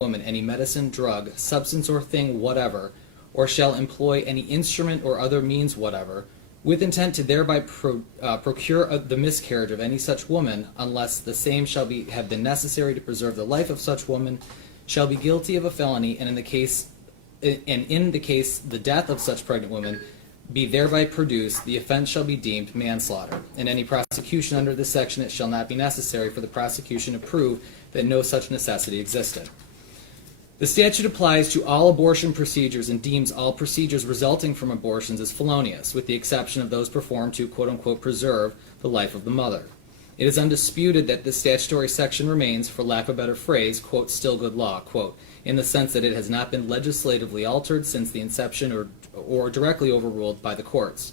woman any medicine, drug, substance, or thing whatever, or shall employ any instrument or other means whatever, with intent to thereby procure the miscarriage of any such woman, unless the same shall have been necessary to preserve the life of such woman, shall be guilty of a felony, and in the case the death of such pregnant woman be thereby produced, the offense shall be deemed manslaughter. In any prosecution under this section, it shall not be necessary for the prosecution to prove that no such necessity existed. The statute applies to all abortion procedures and deems all procedures resulting from abortions as felonious, with the exception of those performed to, quote-unquote, preserve the life of the mother. It is undisputed that this statutory section remains, for lack of a better phrase, quote, still good law, quote, in the sense that it has not been legislatively altered since the inception or directly overruled by the courts.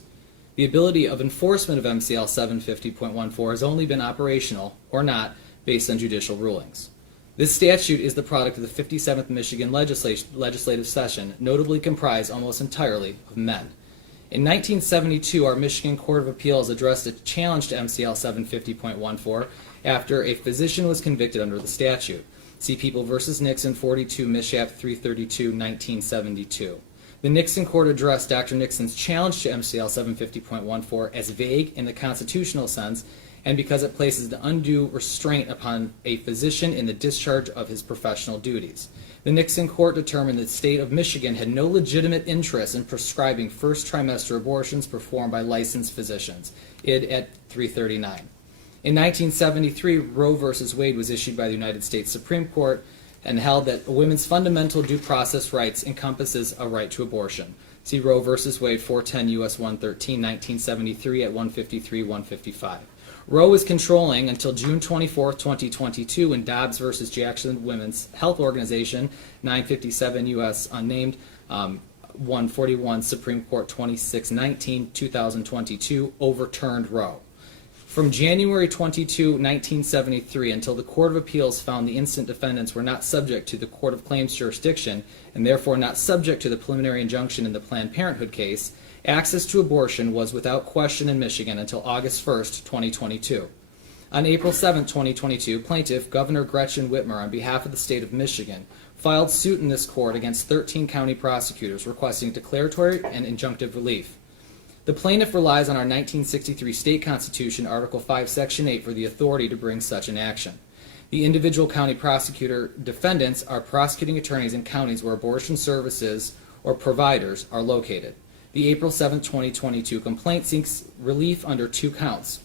The ability of enforcement of MCL 750.14 has only been operational, or not, based on judicial rulings. This statute is the product of the 57th Michigan legislative session, notably comprised almost entirely of men. In 1972, our Michigan Court of Appeals addressed a challenge to MCL 750.14 after a physician was convicted under the statute. See People v. Nixon, 42 Mishap 332, 1972. The Nixon court addressed Dr. Nixon's challenge to MCL 750.14 as vague in the constitutional sense, and because it places the undue restraint upon a physician in the discharge of his professional duties. The Nixon court determined that the state of Michigan had no legitimate interest in prescribing first trimester abortions performed by licensed physicians, id. at 339. In 1973, Roe v. Wade was issued by the United States Supreme Court and held that a woman's fundamental due process rights encompasses a right to abortion. See Roe v. Wade, 410 U.S. 113, 1973 at 153-155. Roe was controlling until June 24, 2022, when Dobbs v. Jackson Women's Health Organization, 957 U.S. unnamed, 141 Supreme Court 2619, 2022, overturned Roe. From January 22, 1973, until the Court of Appeals found the instant defendants were not subject to the Court of Claims jurisdiction and therefore not subject to the preliminary injunction in the Planned Parenthood case, access to abortion was without question in Michigan until August 1, 2022. On April 7, 2022, plaintiff Governor Gretchen Whitmer, on behalf of the state of Michigan, filed suit in this court against 13 county prosecutors requesting declaratory and injunctive relief. The plaintiff relies on our 1963 state constitution, Article 5, Section 8, for the authority to bring such an action. The individual county prosecutor defendants are prosecuting attorneys in counties where abortion services or providers are located. The April 7, 2022 complaint seeks relief under two counts.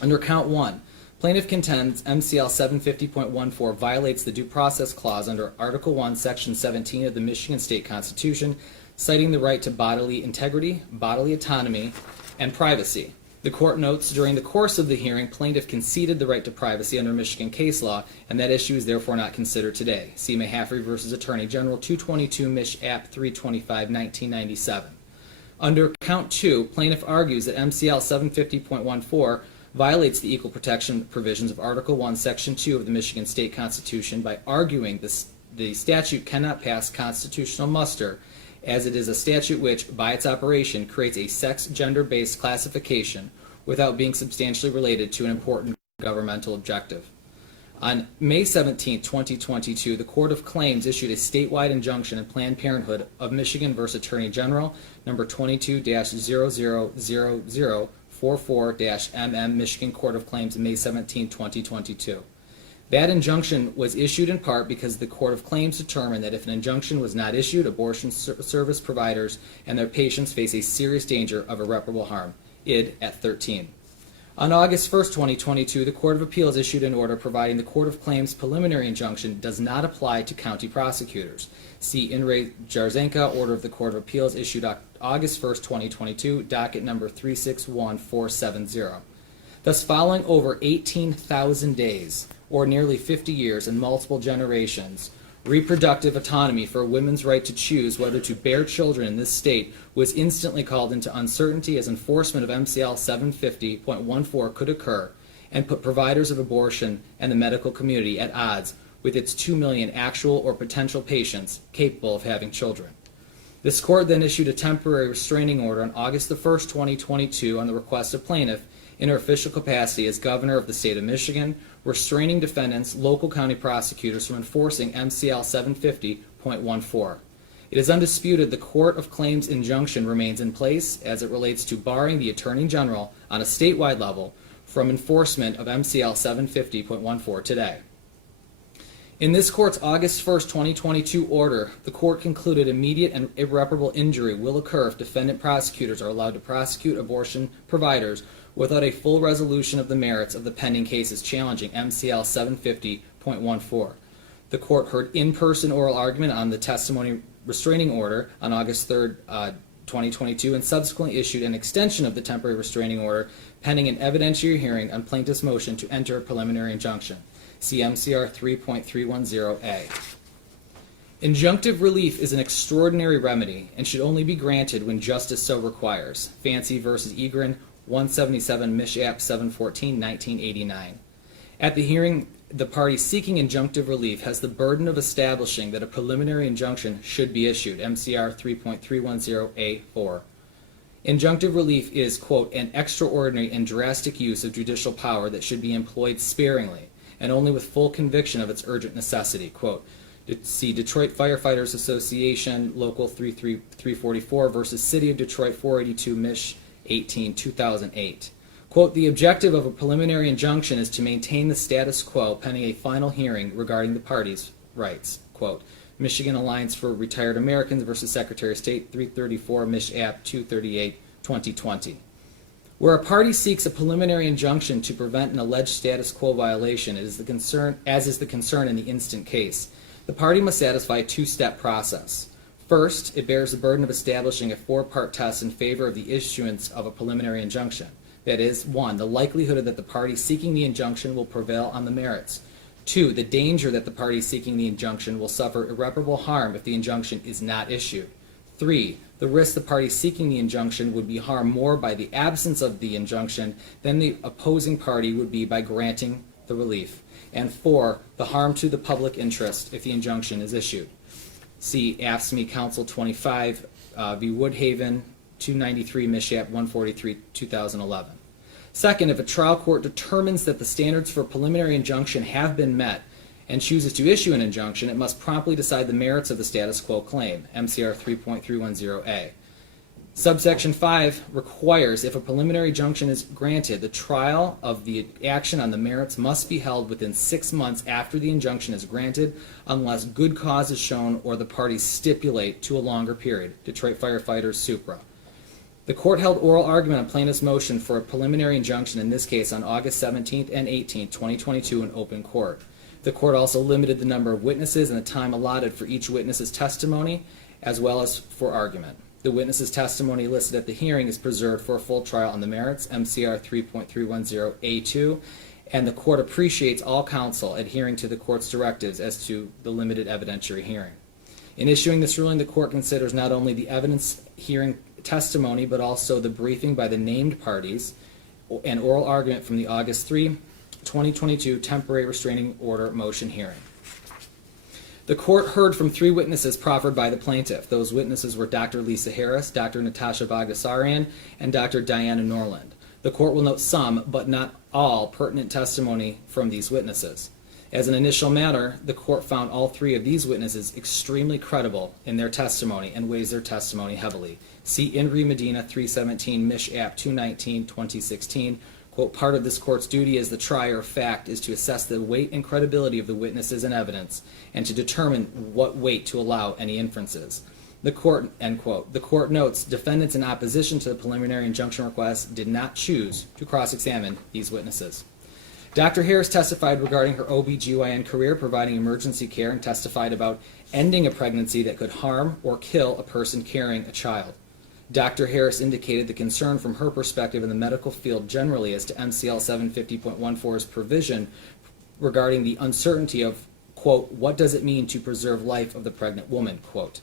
Under count 1, plaintiff contends MCL 750.14 violates the Due Process Clause under Article 1, Section 17 of the Michigan State Constitution, citing the right to bodily integrity, bodily autonomy, and privacy. The court notes during the course of the hearing, plaintiff conceded the right to privacy under Michigan case law, and that issue is therefore not considered today. See Mahaffrey v. Attorney General 222 Mich. App 325, 1997. Under count 2, plaintiff argues that MCL 750.14 violates the equal protection provisions of Article 1, Section 2 of the Michigan State Constitution by arguing the statute cannot pass constitutional muster, as it is a statute which, by its operation, creates a sex-gender-based classification without being substantially related to an important governmental objective. On May 17, 2022, the Court of Claims issued a statewide injunction in Planned Parenthood of Michigan v. Attorney General, number 22-000044-MM, Michigan Court of Claims, May 17, 2022. That injunction was issued in part because the Court of Claims determined that if an injunction was not issued, abortion service providers and their patients face a serious danger of irreparable harm, id. at 13. On August 1, 2022, the Court of Appeals issued an order providing the Court of Claims preliminary injunction does not apply to county prosecutors. See In re Jarzenka, Order of the Court of Appeals, issued August 1, 2022, docket number 361470. Thus, following over 18,000 days, or nearly 50 years and multiple generations, reproductive autonomy for a woman's right to choose whether to bear children in this state was instantly called into uncertainty as enforcement of MCL 750.14 could occur and put providers of abortion and the medical community at odds with its 2 million actual or potential patients capable of having children. This court then issued a temporary restraining order on August 1, 2022 on the request of plaintiff in her official capacity as governor of the state of Michigan, restraining defendants, local county prosecutors from enforcing MCL 750.14. It is undisputed the Court of Claims injunction remains in place as it relates to barring the Attorney General on a statewide level from enforcement of MCL 750.14 today. In this Court's August 1, 2022 order, the Court concluded immediate and irreparable injury will occur if defendant prosecutors are allowed to prosecute abortion providers without a full resolution of the merits of the pending cases challenging MCL 750.14. The Court heard in-person oral argument on the testimony restraining order on August 3, 2022, and subsequently issued an extension of the temporary restraining order pending an evidentiary hearing on plaintiff's motion to enter a preliminary injunction. See MCR 3.310A. Injunctive relief is an extraordinary remedy and should only be granted when justice so requires. Fancy v. Egren, 177 Mich. App. 714, 1989. At the hearing, the party seeking injunctive relief has the burden of establishing that a preliminary injunction should be issued. MCR 3.310A4. Injunctive relief is, quote, an extraordinary and drastic use of judicial power that should be employed sparingly and only with full conviction of its urgent necessity. Quote, see Detroit Firefighters Association, Local 344 versus City of Detroit 482 Mich. 18, 2008. Quote, the objective of a preliminary injunction is to maintain the status quo pending a final hearing regarding the parties' rights. Quote, Michigan Alliance for Retired Americans versus Secretary of State 334 Mich. App. 238, 2020. Where a party seeks a preliminary injunction to prevent an alleged status quo violation, as is the concern in the instant case, the party must satisfy a two-step process. First, it bears the burden of establishing a four-part test in favor of the issuance of a preliminary injunction. That is, 1, the likelihood that the party seeking the injunction will prevail on the merits. 2, the danger that the party seeking the injunction will suffer irreparable harm if the injunction is not issued. 3, the risk the party seeking the injunction would be harmed more by the absence of the injunction than the opposing party would be by granting the relief. And 4, the harm to the public interest if the injunction is issued. See AFSCME Council 25 v. Woodhaven, 293 Mich. App. 143, 2011. Second, if a trial court determines that the standards for a preliminary injunction have been met and chooses to issue an injunction, it must promptly decide the merits of the status quo claim, MCR 3.310A. Subsection 5 requires, if a preliminary injunction is granted, the trial of the action on the merits must be held within 6 months after the injunction is granted, unless good cause is shown or the parties stipulate to a longer period. Detroit Firefighters, Supra. The court held oral argument on plaintiff's motion for a preliminary injunction, in this case on August 17th and 18th, 2022 in open court. The court also limited the number of witnesses and the time allotted for each witness's testimony, as well as for argument. The witness's testimony listed at the hearing is preserved for a full trial on the merits, MCR 3.310A2, and the court appreciates all counsel adhering to the court's directives as to the limited evidentiary hearing. In issuing this ruling, the court considers not only the evidence hearing testimony, but also the briefing by the named parties and oral argument from the August 3, 2022 temporary restraining order motion hearing. The court heard from 3 witnesses proffered by the plaintiff. Those witnesses were Dr. Lisa Harris, Dr. Natasha Bogdasarian, and Dr. Diana Norland. The court will note some, but not all, pertinent testimony from these witnesses. As an initial matter, the court found all 3 of these witnesses extremely credible in their testimony and weighs their testimony heavily. See In re Medina 317 Mich. App. 219, 2016. Quote, part of this court's duty as the trier of fact is to assess the weight and credibility of the witnesses and evidence and to determine what weight to allow any inferences. The court, end quote. The court notes defendants in opposition to the preliminary injunction request did not choose to cross-examine these witnesses. Dr. Harris testified regarding her OB/GYN career providing emergency care and testified about ending a pregnancy that could harm or kill a person carrying a child. Dr. Harris indicated the concern from her perspective in the medical field generally as to MCL 750.14's provision regarding the uncertainty of, quote, what does it mean to preserve life of the pregnant woman, quote.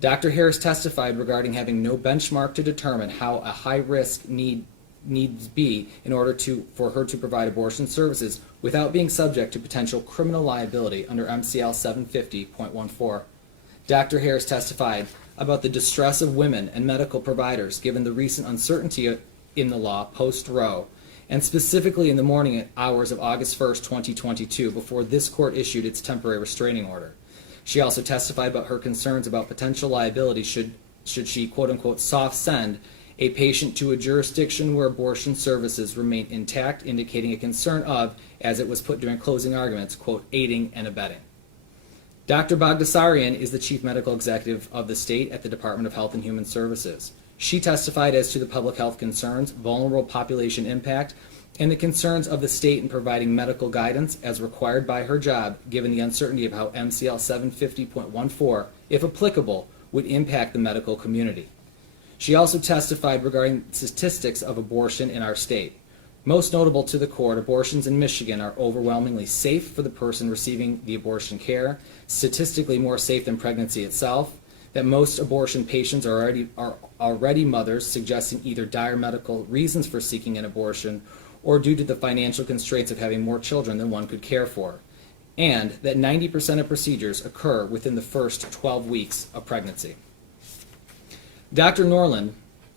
Dr. Harris testified regarding having no benchmark to determine how a high risk needs be in order for her to provide abortion services without being subject to potential criminal liability under MCL 750.14. Dr. Harris testified about the distress of women and medical providers given the recent uncertainty in the law post-Roe and specifically in the morning hours of August 1st, 2022, before this court issued its temporary restraining order. She also testified about her concerns about potential liability should she, quote-unquote, soft send a patient to a jurisdiction where abortion services remain intact, indicating a concern of, as it was put during closing arguments, quote, aiding and abetting. Dr. Bagdasarian is the Chief Medical Executive of the state at the Department of Health and Human Services. She testified as to the public health concerns, vulnerable population impact, and the concerns of the state in providing medical guidance as required by her job, given the uncertainty of how MCL 750.14, if applicable, would impact the medical community. She also testified regarding statistics of abortion in our state. Most notable to the court, abortions in Michigan are overwhelmingly safe for the person receiving the abortion care, statistically more safe than pregnancy itself, that most abortion patients are already mothers, suggesting either dire medical reasons for seeking an abortion or due to the financial constraints of having more children than one could care for, and that 90% of procedures occur within the first 12 weeks of pregnancy. Dr. Norland,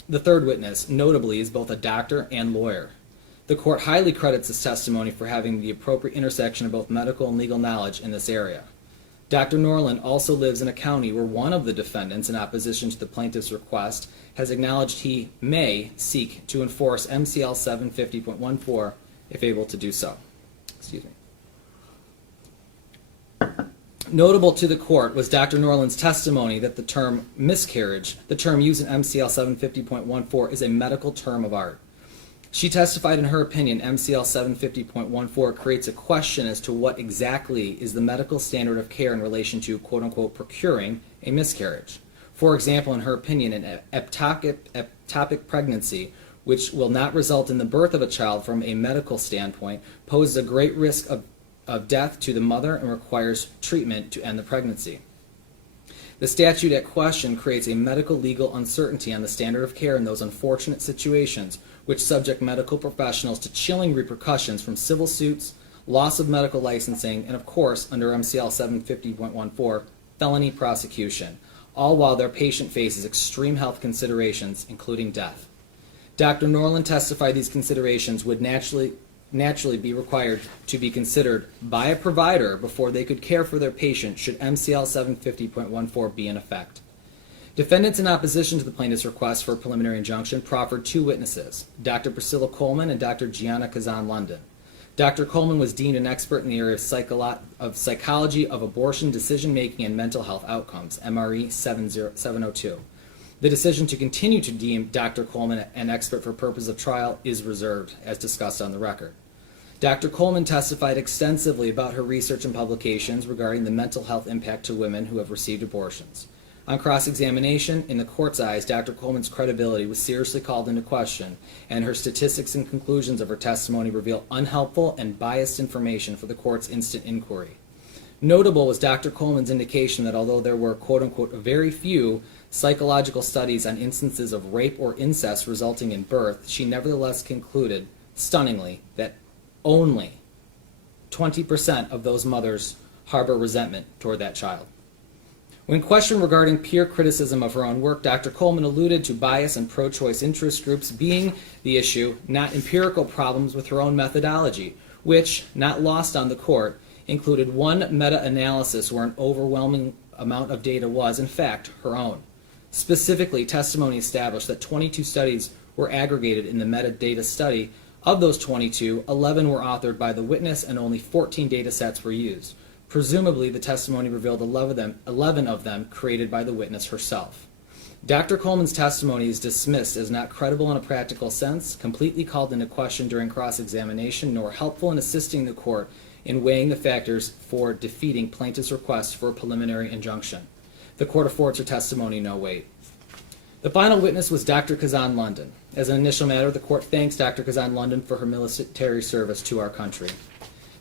the third witness, notably is both a doctor and lawyer. The court highly credits his testimony for having the appropriate intersection of both medical and legal knowledge in this area. Dr. Norland also lives in a county where one of the defendants, in opposition to the plaintiff's request, has acknowledged he may seek to enforce MCL 750.14 if able to do so. Excuse me. Notable to the court was Dr. Norland's testimony that the term miscarriage, the term used in MCL 750.14, is a medical term of art. She testified in her opinion MCL 750.14 creates a question as to what exactly is the medical standard of care in relation to, quote-unquote, procuring a miscarriage. For example, in her opinion, an ectopic pregnancy, which will not result in the birth of a child from a medical standpoint, poses a great risk of death to the mother and requires treatment to end the pregnancy. The statute at question creates a medical legal uncertainty on the standard of care in those unfortunate situations which subject medical professionals to chilling repercussions from civil suits, loss of medical licensing, and of course, under MCL 750.14, felony prosecution, all while their patient faces extreme health considerations, including death. Dr. Norland testified these considerations would naturally be required to be considered by a provider before they could care for their patient should MCL 750.14 be in effect. Defendants in opposition to the plaintiff's request for a preliminary injunction proffered two witnesses, Dr. Priscilla Coleman and Dr. Gianna Kazan-London. Dr. Coleman was deemed an expert in the area of psychology of abortion decision-making and mental health outcomes, MRE 702. The decision to continue to deem Dr. Coleman an expert for purpose of trial is reserved, as discussed on the record. Dr. Coleman testified extensively about her research and publications regarding the mental health impact to women who have received abortions. On cross-examination, in the court's eyes, Dr. Coleman's credibility was seriously called into question, and her statistics and conclusions of her testimony reveal unhelpful and biased information for the court's instant inquiry. Notable was Dr. Coleman's indication that although there were, quote-unquote, very few psychological studies on instances of rape or incest resulting in birth, she nevertheless concluded, stunningly, that only 20% of those mothers harbor resentment toward that child. When questioned regarding peer criticism of her own work, Dr. Coleman alluded to bias and pro-choice interest groups being the issue, not empirical problems with her own methodology, which, not lost on the court, included one meta-analysis where an overwhelming amount of data was, in fact, her own. Specifically, testimony established that 22 studies were aggregated in the metadata study. Of those 22, 11 were authored by the witness and only 14 data sets were used. Presumably, the testimony revealed 11 of them created by the witness herself. Dr. Coleman's testimony is dismissed as not credible in a practical sense, completely called into question during cross-examination, nor helpful in assisting the court in weighing the factors for defeating plaintiff's request for a preliminary injunction. The court affords her testimony no weight. The final witness was Dr. Kazan-London. As an initial matter, the court thanks Dr. Kazan-London for her military service to our country.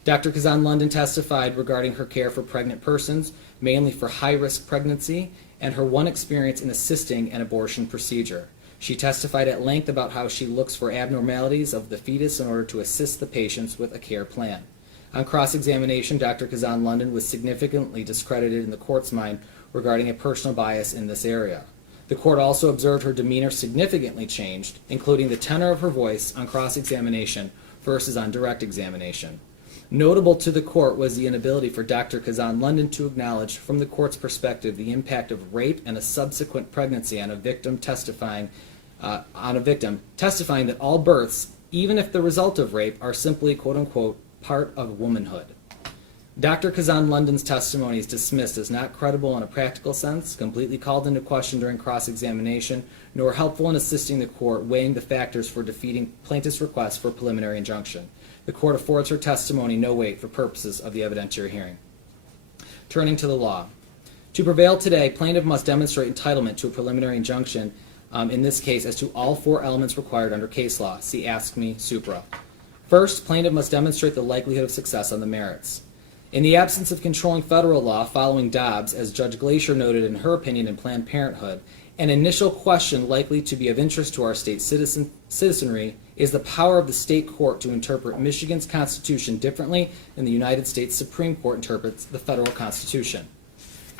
Dr. Kazan-London testified regarding her care for pregnant persons, mainly for high-risk pregnancy, and her one experience in assisting an abortion procedure. She testified at length about how she looks for abnormalities of the fetus in order to assist the patients with a care plan. On cross-examination, Dr. Kazan-London was significantly discredited in the court's mind regarding a personal bias in this area. The court also observed her demeanor significantly changed, including the tenor of her voice on cross-examination versus on direct examination. Notable to the court was the inability for Dr. Kazan-London to acknowledge from the court's perspective the impact of rape and a subsequent pregnancy on a victim, testifying that all births, even if the result of rape, are simply quote-unquote part of womanhood. Dr. Kazan-London's testimony is dismissed as not credible in a practical sense, completely called into question during cross-examination, nor helpful in assisting the court weighing the factors for defeating plaintiff's request for a preliminary injunction. The court affords her testimony no weight for purposes of the evidentiary hearing. Turning to the law. To prevail today, plaintiff must demonstrate entitlement to a preliminary injunction, in this case, as to all four elements required under case law. See Ask Me Supra. First, plaintiff must demonstrate the likelihood of success on the merits. In the absence of controlling federal law following Dobbs, as Judge Glacier noted in her opinion in Planned Parenthood, an initial question likely to be of interest to our state citizenry is the power of the state court to interpret Michigan's Constitution differently than the United States Supreme Court interprets the federal Constitution.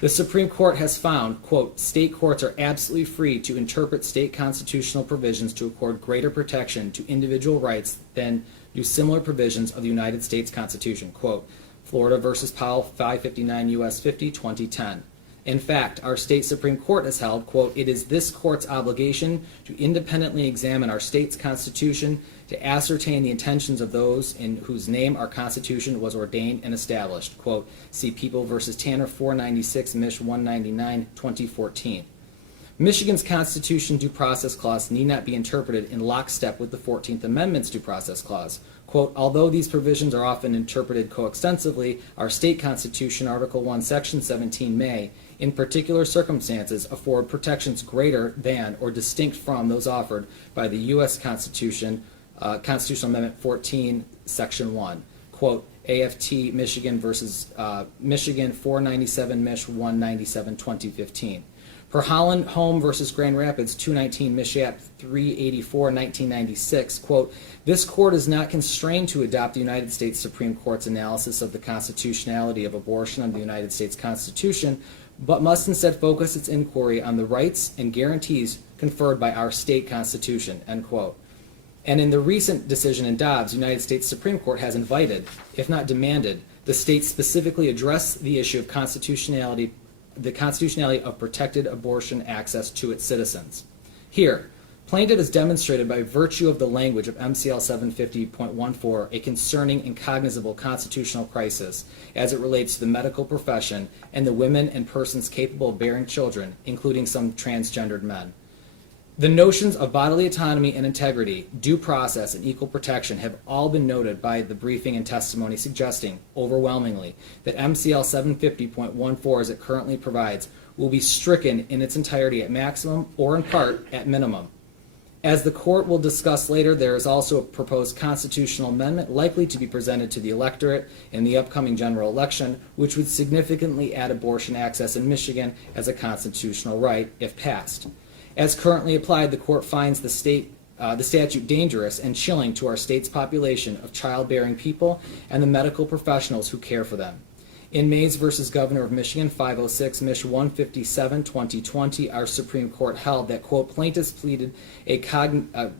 The Supreme Court has found, quote, state courts are absolutely free to interpret state constitutional provisions to accord greater protection to individual rights than do similar provisions of the United States Constitution, quote, Florida versus Powell, 559 U.S. 50, 2010. In fact, our state Supreme Court has held, quote, it is this court's obligation to independently examine our state's constitution to ascertain the intentions of those in whose name our constitution was ordained and established, quote, see People versus Tanner, 496, Mich. 199, 2014. Michigan's Constitution Due Process Clause need not be interpreted in lockstep with the 14th Amendment's Due Process Clause. Quote, although these provisions are often interpreted coextensively, our state constitution, Article 1, Section 17, may, in particular circumstances, afford protections greater than or distinct from those offered by the U.S. Constitution, Constitutional Amendment 14, Section 1. Quote, AFT Michigan versus Michigan 497, Mich. 197, 2015. Per Holland Home versus Grand Rapids 219 Mishat 384 1996, quote, this court is not constrained to adopt the United States Supreme Court's analysis of the constitutionality of abortion under the United States Constitution, but must instead focus its inquiry on the rights and guarantees conferred by our state constitution, end quote. And in the recent decision in Dobbs, the United States Supreme Court has invited, if not demanded, the states specifically address the issue of the constitutionality of protected abortion access to its citizens. Here, plaintiff has demonstrated by virtue of the language of MCL 750.14 a concerning and cognizable constitutional crisis as it relates to the medical profession and the women and persons capable of bearing children, including some transgendered men. The notions of bodily autonomy and integrity, due process, and equal protection have all been noted by the briefing and testimony, suggesting, overwhelmingly, that MCL 750.14 as it currently provides will be stricken in its entirety at maximum or in part at minimum. As the court will discuss later, there is also a proposed constitutional amendment likely to be presented to the electorate in the upcoming general election, which would significantly add abortion access in Michigan as a constitutional right if passed. As currently applied, the court finds the statute dangerous and chilling to our state's population of childbearing people and the medical professionals who care for them. In Mays versus Governor of Michigan, 506, Mich. 157, 2020, our Supreme Court held that, quote, plaintiffs pleaded a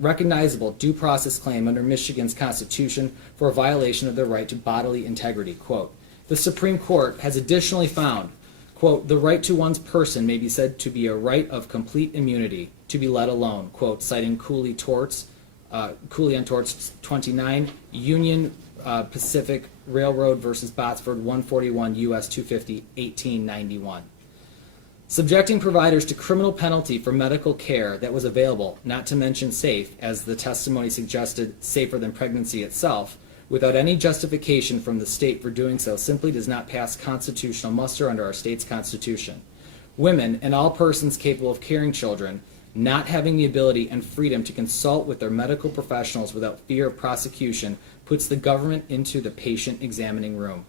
recognizable due process claim under Michigan's Constitution for a violation of their right to bodily integrity, quote. The Supreme Court has additionally found, quote, the right to one's person may be said to be a right of complete immunity, to be let alone, quote, citing Cooley on Torts 29, Union Pacific Railroad versus Botsford 141 U.S. 250, 1891. Subjecting providers to criminal penalty for medical care that was available, not to mention safe, as the testimony suggested, safer than pregnancy itself, without any justification from the state for doing so simply does not pass constitutional muster under our state's constitution. Women and all persons capable of caring children, not having the ability and freedom to consult with their medical professionals without fear of prosecution, puts the government into the patient examining room.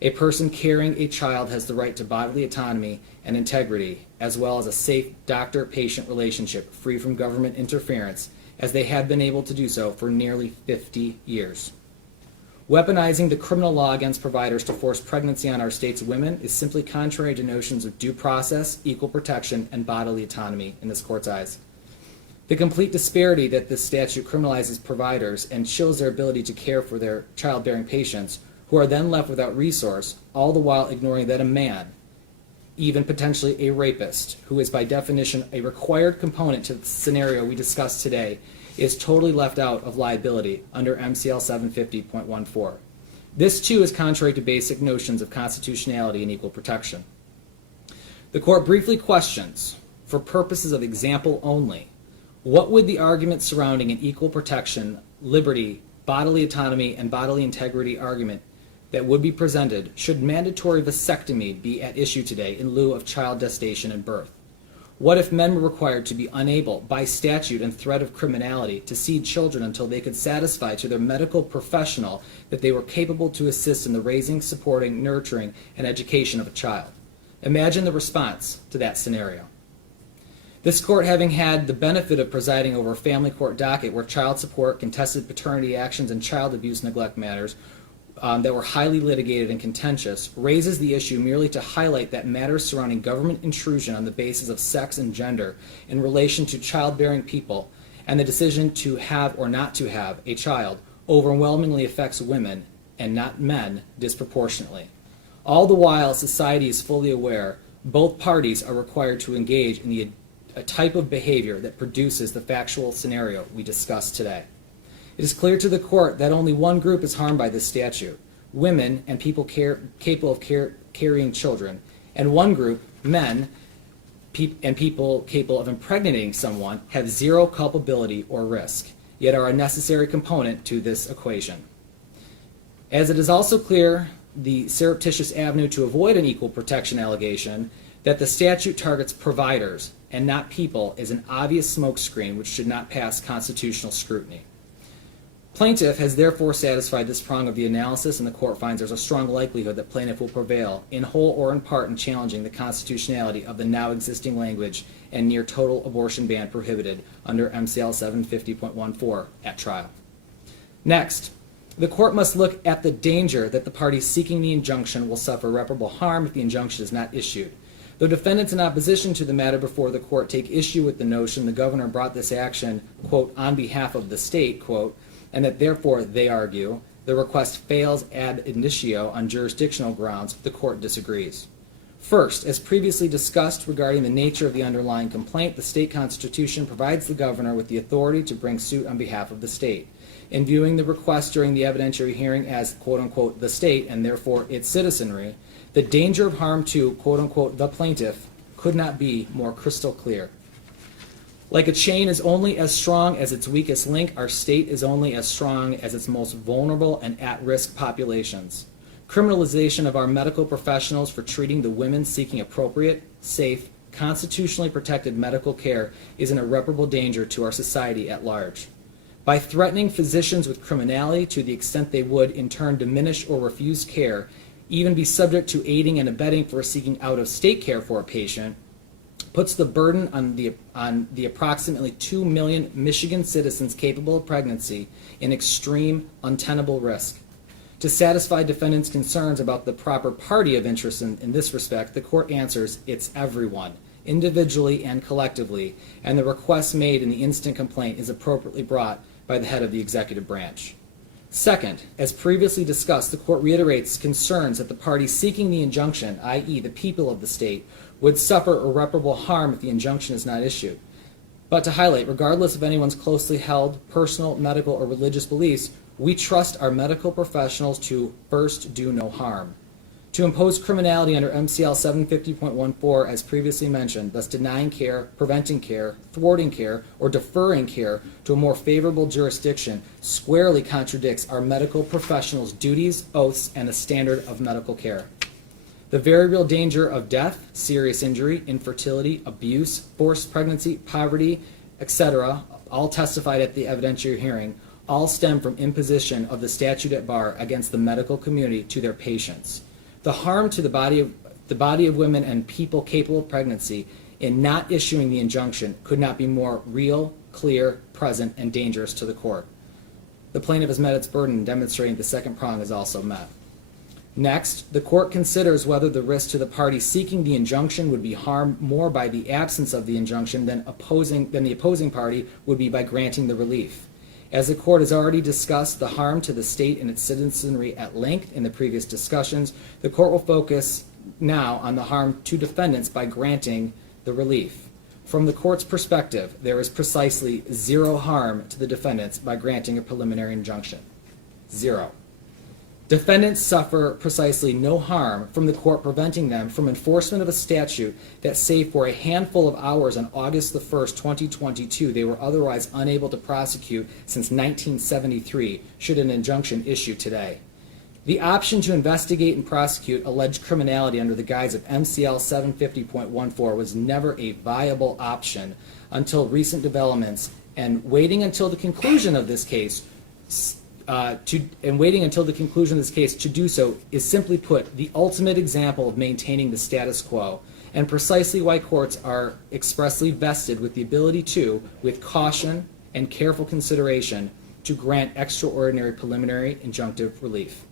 A person carrying a child has the right to bodily autonomy and integrity, as well as a safe doctor-patient relationship free from government interference, as they have been able to do so for nearly 50 years. Weaponizing the criminal law against providers to force pregnancy on our state's women is simply contrary to notions of due process, equal protection, and bodily autonomy in this court's eyes. The complete disparity that this statute criminalizes providers and chills their ability to care for their childbearing patients, who are then left without resource, all the while ignoring that a man, even potentially a rapist, who is by definition a required component to the scenario we discussed today, is totally left out of liability under MCL 750.14. This too is contrary to basic notions of constitutionality and equal protection. The court briefly questions, for purposes of example only, what would the argument surrounding an equal protection, liberty, bodily autonomy, and bodily integrity argument that would be presented should mandatory vasectomy be at issue today in lieu of child gestation and birth? What if men were required to be unable, by statute and threat of criminality, to seed children until they could satisfy to their medical professional that they were capable to assist in the raising, supporting, nurturing, and education of a child? Imagine the response to that scenario. This court, having had the benefit of presiding over a family court docket where child support, contested paternity actions, and child abuse neglect matters that were highly litigated and contentious, raises the issue merely to highlight that matters surrounding government intrusion on the basis of sex and gender in relation to childbearing people and the decision to have or not to have a child overwhelmingly affects women and not men disproportionately. All the while, society is fully aware both parties are required to engage in a type of behavior that produces the factual scenario we discussed today. It is clear to the court that only one group is harmed by this statute: women and people capable of carrying children, and one group, men and people capable of impregnating someone, have zero culpability or risk, yet are a necessary component to this equation. As it is also clear the surreptitious avenue to avoid an equal protection allegation that the statute targets providers and not people is an obvious smokescreen which should not pass constitutional scrutiny. Plaintiff has therefore satisfied this prong of the analysis, and the court finds there's a strong likelihood that plaintiff will prevail, in whole or in part, in challenging the constitutionality of the now existing language and near total abortion ban prohibited under MCL 750.14 at trial. Next, the court must look at the danger that the parties seeking the injunction will suffer irreparable harm if the injunction is not issued. Though defendants in opposition to the matter before the court take issue with the notion the governor brought this action, quote, on behalf of the state, quote, and that therefore, they argue, the request fails ad initio on jurisdictional grounds, the court disagrees. First, as previously discussed regarding the nature of the underlying complaint, the state constitution provides the governor with the authority to bring suit on behalf of the state. In viewing the request during the evidentiary hearing as, quote unquote, the state and therefore its citizenry, the danger of harm to, quote unquote, the plaintiff could not be more crystal clear. Like a chain is only as strong as its weakest link, our state is only as strong as its most vulnerable and at-risk populations. Criminalization of our medical professionals for treating the women seeking appropriate, safe, constitutionally protected medical care is an irreparable danger to our society at large. By threatening physicians with criminality to the extent they would in turn diminish or refuse care, even be subject to aiding and abetting for seeking out-of-state care for a patient, puts the burden on the approximately 2 million Michigan citizens capable of pregnancy in extreme, untenable risk. To satisfy defendants' concerns about the proper party of interest in this respect, the court answers it's everyone, individually and collectively, and the request made in the instant complaint is appropriately brought by the head of the executive branch. Second, as previously discussed, the court reiterates concerns that the party seeking the injunction, i.e. the people of the state, would suffer irreparable harm if the injunction is not issued. But to highlight, regardless of anyone's closely held personal, medical, or religious beliefs, we trust our medical professionals to first do no harm. To impose criminality under MCL 750.14, as previously mentioned, thus denying care, preventing care, thwarting care, or deferring care to a more favorable jurisdiction, squarely contradicts our medical professionals' duties, oaths, and the standard of medical care. The very real danger of death, serious injury, infertility, abuse, forced pregnancy, poverty, etc., all testified at the evidentiary hearing, all stem from imposition of the statute at bar against the medical community to their patients. The harm to the body of women and people capable of pregnancy in not issuing the injunction could not be more real, clear, present, and dangerous to the court. The plaintiff has met its burden in demonstrating the second prong is also met. Next, the court considers whether the risk to the party seeking the injunction would be harmed more by the absence of the injunction than the opposing party would be by granting the relief. As the court has already discussed the harm to the state and its citizenry at length in the previous discussions, the court will focus now on the harm to defendants by granting the relief. From the court's perspective, there is precisely zero harm to the defendants by granting a preliminary injunction. Zero. Defendants suffer precisely no harm from the court preventing them from enforcement of a statute that, save for a handful of hours on August the 1st, 2022, they were otherwise unable to prosecute since 1973, should an injunction issue today. The option to investigate and prosecute alleged criminality under the guise of MCL 750.14 was never a viable option until recent developments, and waiting until the conclusion of this case to do so is, simply put, the ultimate example of maintaining the status quo, and precisely why courts are expressly vested with the ability to, with caution and careful consideration, to grant extraordinary preliminary injunctive relief.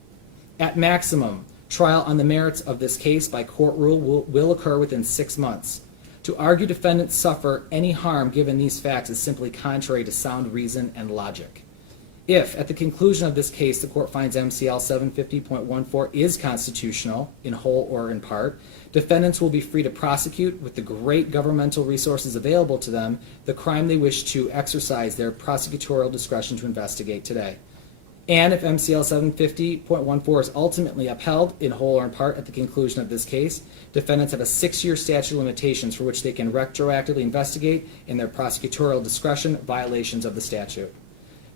At maximum, trial on the merits of this case by court rule will occur within 6 months. To argue defendants suffer any harm given these facts is simply contrary to sound reason and logic. If, at the conclusion of this case, the court finds MCL 750.14 is constitutional, in whole or in part, defendants will be free to prosecute, with the great governmental resources available to them, the crime they wish to exercise their prosecutorial discretion to investigate today. And if MCL 750.14 is ultimately upheld, in whole or in part, at the conclusion of this case, defendants have a 6-year statute of limitations for which they can retroactively investigate, in their prosecutorial discretion, violations of the statute.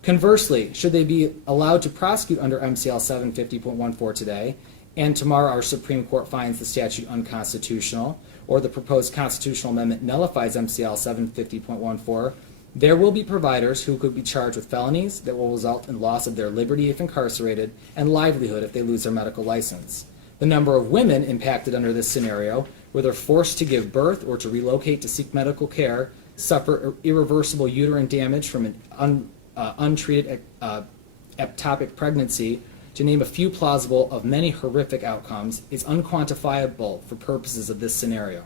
Conversely, should they be allowed to prosecute under MCL 750.14 today, and tomorrow our Supreme Court finds the statute unconstitutional, or the proposed constitutional amendment nullifies MCL 750.14, there will be providers who could be charged with felonies that will result in loss of their liberty if incarcerated, and livelihood if they lose their medical license. The number of women impacted under this scenario, whether forced to give birth or to relocate to seek medical care, suffer irreversible uterine damage from an untreated ectopic pregnancy, to name a few plausible of many horrific outcomes, is unquantifiable for purposes of this scenario.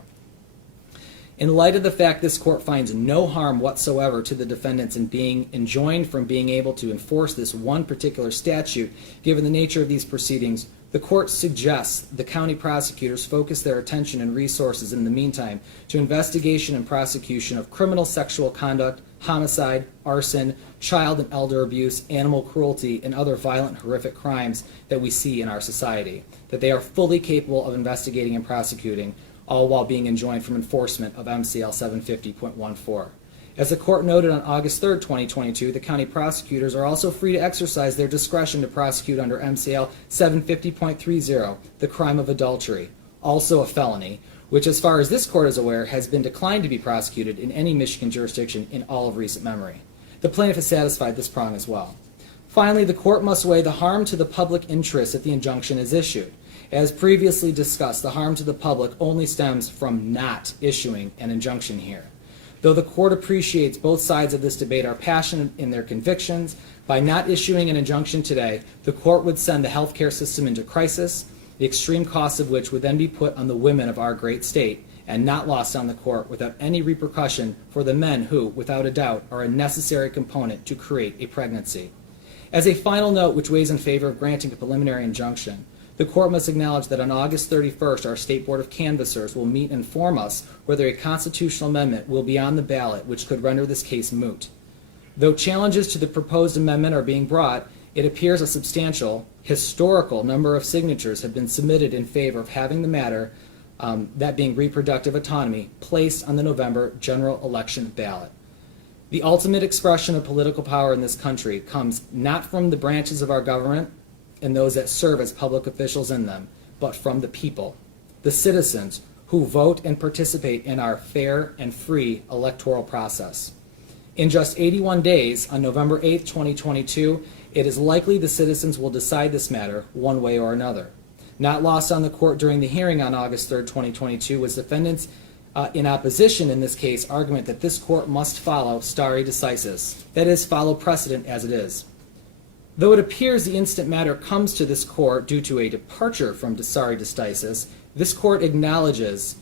In light of the fact this court finds no harm whatsoever to the defendants in being enjoined from being able to enforce this one particular statute, given the nature of these proceedings, the court suggests the county prosecutors focus their attention and resources in the meantime to investigation and prosecution of criminal sexual conduct, homicide, arson, child and elder abuse, animal cruelty, and other violent, horrific crimes that we see in our society, that they are fully capable of investigating and prosecuting, all while being enjoined from enforcement of MCL 750.14. As the court noted on August 3, 2022, the county prosecutors are also free to exercise their discretion to prosecute under MCL 750.30, the crime of adultery, also a felony, which, as far as this court is aware, has been declined to be prosecuted in any Michigan jurisdiction in all of recent memory. The plaintiff has satisfied this prong as well. Finally, the court must weigh the harm to the public interest that the injunction is issued. As previously discussed, the harm to the public only stems from not issuing an injunction here. Though the court appreciates both sides of this debate are passionate in their convictions, by not issuing an injunction today, the court would send the healthcare system into crisis, the extreme cost of which would then be put on the women of our great state, and not lost on the court without any repercussion for the men who, without a doubt, are a necessary component to create a pregnancy. As a final note which weighs in favor of granting a preliminary injunction, the court must acknowledge that on August 31st, our State Board of Canvassers will meet and inform us whether a constitutional amendment will be on the ballot which could render this case moot. Though challenges to the proposed amendment are being brought, it appears a substantial, historical number of signatures have been submitted in favor of having the matter, that being reproductive autonomy, placed on the November general election ballot. The ultimate expression of political power in this country comes not from the branches of our government and those that serve as public officials in them, but from the people, the citizens who vote and participate in our fair and free electoral process. In just 81 days, on November 8, 2022, it is likely the citizens will decide this matter one way or another. Not lost on the court during the hearing on August 3, 2022, was defendants' in opposition in this case argument that this court must follow stare decisis, that is, follow precedent as it is. Though it appears the instant matter comes to this court due to a departure from stare decisis, this court acknowledges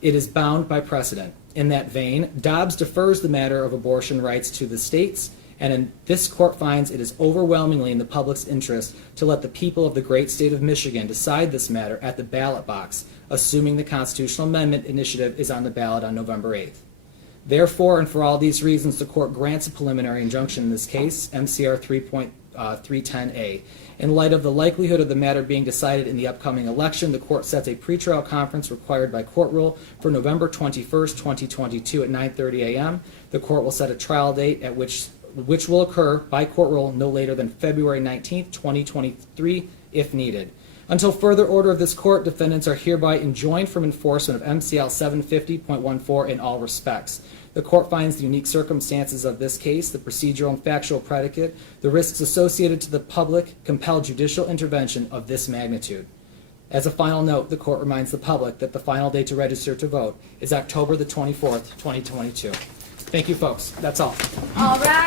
it is bound by precedent. In that vein, Dobbs defers the matter of abortion rights to the states, and this court finds it is overwhelmingly in the public's interest to let the people of the great state of Michigan decide this matter at the ballot box, assuming the constitutional amendment initiative is on the ballot on November 8th. Therefore, and for all these reasons, the court grants a preliminary injunction in this case, MCR 3.310A. In light of the likelihood of the matter being decided in the upcoming election, the court sets a pretrial conference required by court rule for November 21st, 2022 at 9:30 a.m. The court will set a trial date at which will occur by court rule no later than February 19th, 2023, if needed. Until further order of this court, defendants are hereby enjoined from enforcement of MCL 750.14 in all respects. The court finds the unique circumstances of this case, the procedural and factual predicate, the risks associated to the public, compel judicial intervention of this magnitude. As a final note, the court reminds the public that the final date to register to vote is October the 24th, 2022. Thank you, folks. That's all. All right.